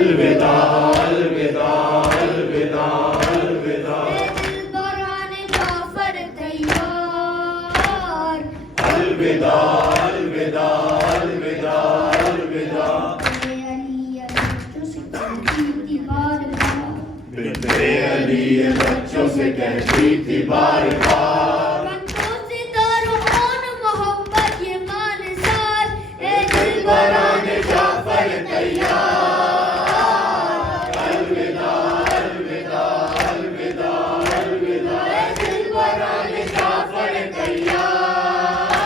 अलविदा अलविदा अलविदा अलविदा दिलबराने जाफर तैयार अलविदा अलविदा अलविदा अलविदा बिन्ते अली बच्चों से कहती थी बार बार मोहब्बत ये मान सार दिलबराने जाफर तैयार अलविदा अलविदा अलविदा अलविदा दिलबराने जाफर तैयार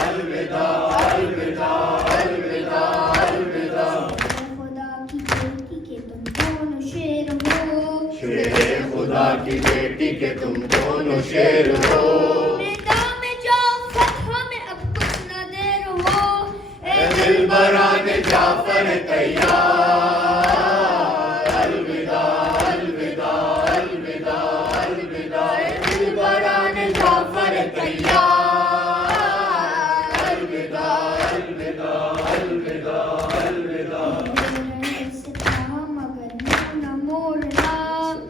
अलविदा अलविदा अलविदा अलविदा खुदा की बेटी के तुम दोनों शेर हो मैदान में जाओ फतह में अब कुछ न देर हो दिलबराने जाफर तैयार अलविदा अलविदा अलविदा अलविदा दिलबराने जाफर तैयार अलविदा अलविदा अलविदा अलविदा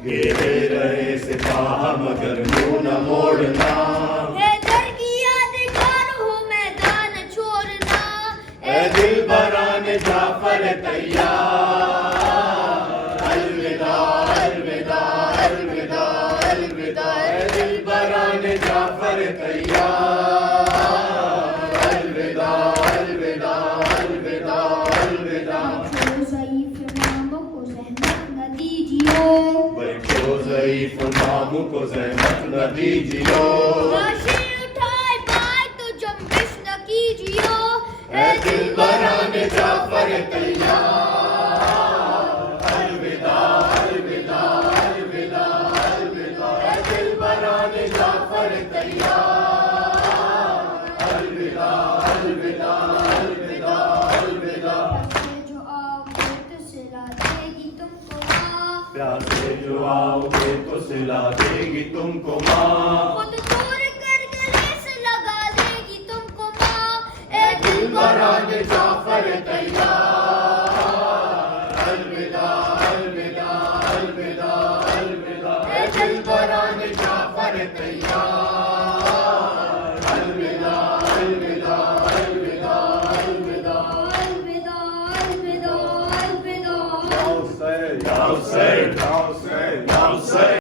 घेरे रहे सिपाह मगर मुंह न मोड़ना हैदर की यादगार हो मैदान छोड़ना दिलबराने जाफर तैयार अलविदा अलविदा अलविदा अलविदा दिलबराने जाफर तैयार अलविदा अलविदा अलविदा अलविदा बच्चों ज़ईफ़ नामों को ज़हमत न दीजियो लाशें उठाए पाए तो जंबिश न कीजियो दिलबराने जाफर तैयार अलविदा अलविदा अलविदा अलविदा दिलबराने जाफर तैयार अलविदा अलविदा अलविदा अलविदा जो आओगे तो सिला देगी तुमको माँ प्यार से जो आओगे तो सिला देगी तुमको माँ खुद दूर कर गले से लगा देगी तुमको माँ दिलबराने जाफर तैयार अलविदा अलविदा अलविदा अलविदा दिलबराने जाफर तैयार अलविदा अलविदा अलविदा अलविदा अलविदा अलविदा अलविदा या हुसैन